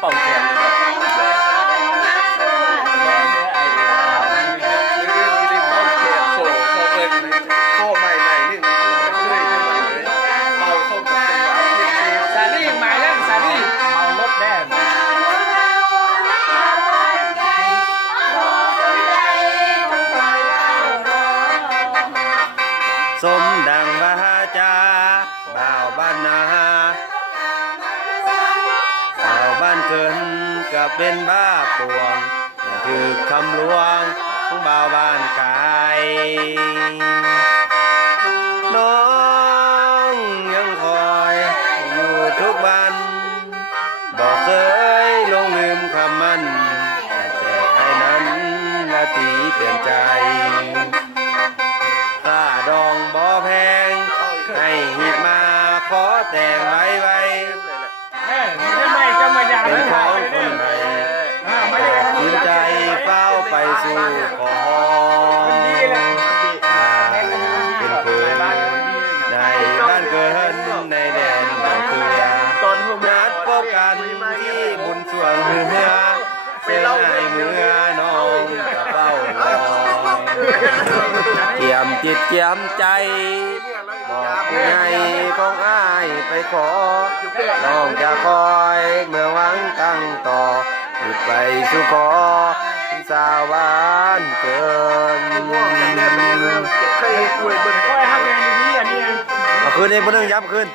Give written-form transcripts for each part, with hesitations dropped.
เป่าแขนสมดังวาจาบ่าวบ้านนาสาวบ้านเกินก็เป็นบ้าปวงคือคำลวงของบ่าวบ้านกายน้องยังคอยอยู่ทุกวันบอกเคยลงลืมคำมั่นแต่ไอ้นั้นละตีเปลี่ยนใจดองบ่แพงให้หิบมาขอแต่งไว้เป็นของคนไทยสนใจเฝ้าไปสู่ขอเป็นเคยในบ้านเกินในแดนดอกเกลือนัดพบกันที่บุญสวงเรือเส้นในเมื่อน้องจะเฝ้ารอเตรียมจิตเตรียมใจบอกไงของอ้ายไปขอน้องจะคอยเมื่อหวังตั้งต่อหยุดไปสู่ขอสาวบ้านเกินเอาคืนนี้พนึงย้ำคืน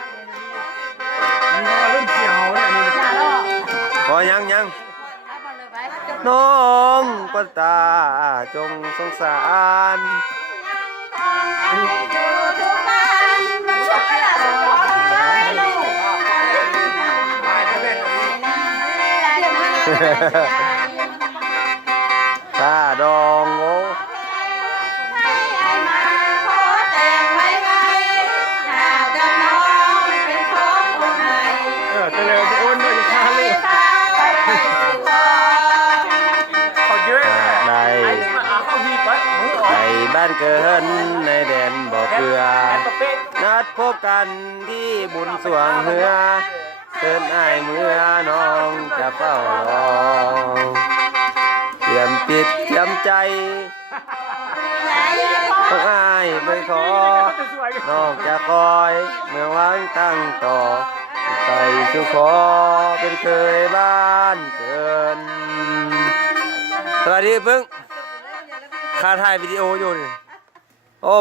ขอยังน้องปตาจงสงสารตาดองโง่บ้านเกินในแดนบ่อเกลือนัดพบกันที่บุญสวงเหือเตือนอ้ายเมื่อน้องจะเฝ้ารอเตรียมจิตเตรียมใจของอ้ายไปขอน้องจะคอยเมื่อหวังตั้งต่อไปสู่ขอเป็นเคยบ้านเกินสวัสดีพึ่งค่าถ่ายวิดีโออยู่นี่โอ้